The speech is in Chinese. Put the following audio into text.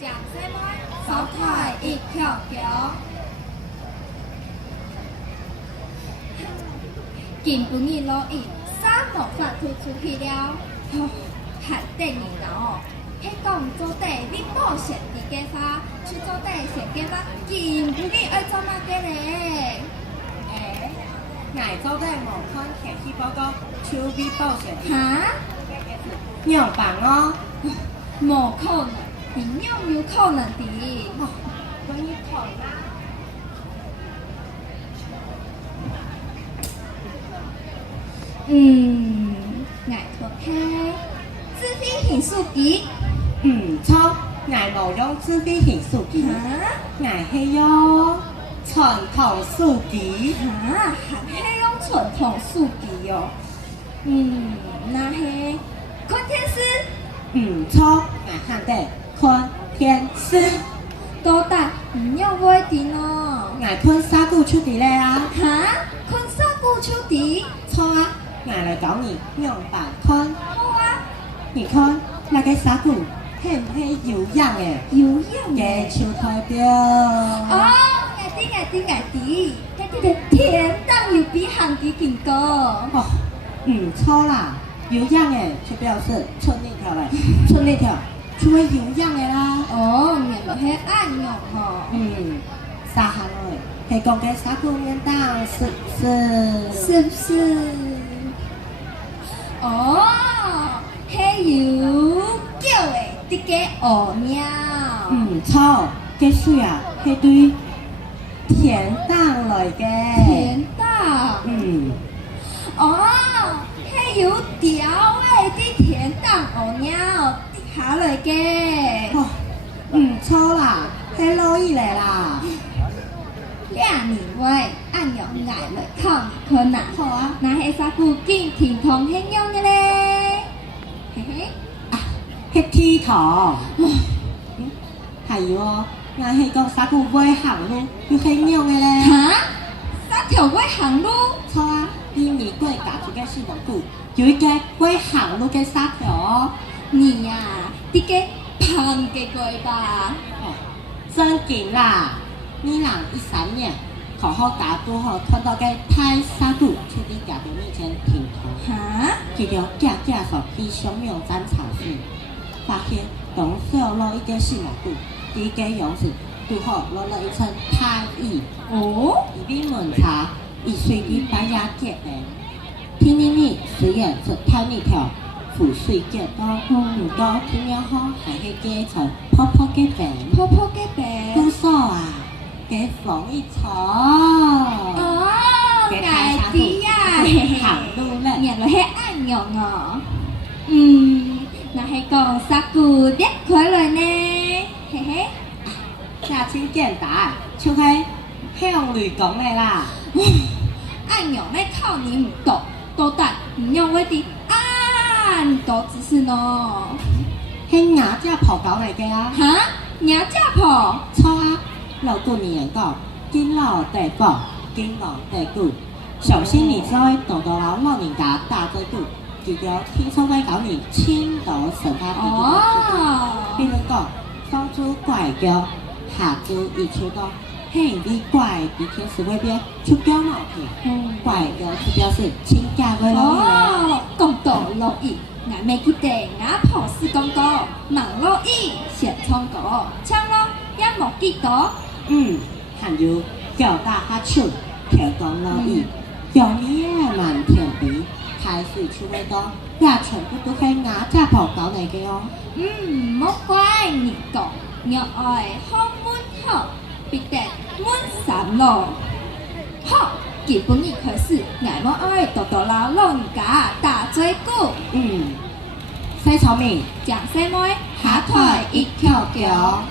食什么？手台一条桥。近半年落雨，啥无法推出去了。还第二咯，迄讲做地你保险伫家发，去做地先家发，近半年爱做哪个咧？挨做地无看天气报告，手笔保险。哈？样板哦。无可能，你样有可能的。关于看啦。挨拖开，自费hình数机。错，挨无用自费hình数机，挨系用传统数机。还系用传统数机哦。那系坤天师。错，挨汉地坤天师。多大唔用会定哦。挨坤沙古出地咧啊。坤沙古出地。错啊，挨来讲你样板坤。好啊。你看那个沙古，系唔系有样诶？有样嘅手台表。爱啲，佢哋嘅天当有比行机更高。错啦，有样诶，就表示春那条嘞，春那条，就会有样诶啦。原来係暗用哦。沙行诶，系讲嘅沙古面当是不是？是不是？係有叫诶，啲嘅鹅鸟。错，嘅水啊，系对田当来嘅。田当。係有條诶，啲田當鵝鳥跌下來嘅。錯啦，係落雨嚟啦。兩年位按用捱來抗困難。好啊，那係啥古經天堂輕用嘅咧？嘿嘿。係梯堂。係喎，但係個沙古會行路，要輕用嘅咧。三條會行路？錯啊，因為過家住嘅系統股有一個會行路嘅沙條。你呀，啲嘅胖嘅鬼吧？真勁啦！呢人1、3年，好好打都好看到嘅太沙古出啲家庭面前停頭。佢條架上去上面斬草樹，發現當時落一個系統股，第一個樣子最後落了一層太液。一邊門茶，一水滴白牙結嘅。聽你實驗出太一條。浮水結多，唔多天了好，係去結層泡泡嘅餅，多數啊，嘅放一層，嘅太沙土，行路咧，原來係暗用哦。那係講沙古點開來呢？嘿嘿，下次簡單，就係向女講嘅啦。暗用咧靠你唔到，多大唔用會啲。多知識咯，係牙家婆搞嚟嘅啊！牙家婆？錯啊！老古年人講，堅老地寶，堅老地古。首先你再懂得老人家大嘴古，記得聽說會搞你青島神探比如講，上主怪叫，下主一出動，嘿你怪的天使會變出表毛片，怪叫就表示請假會落雨。講到落雨。我未記得我婆是講過，忙落雨先唱歌，唱咯也冇記得。還有叫大哈手，跳講落雨，有你也滿天地，太水出味多，也全部都係我家婆搞嚟嘅哦。冇怪你講，我愛好滿好，必定滿三路。好。基本一開始，我冇愛多多老人家打嘴鼓。西草莓，講什麼？下台一條橋。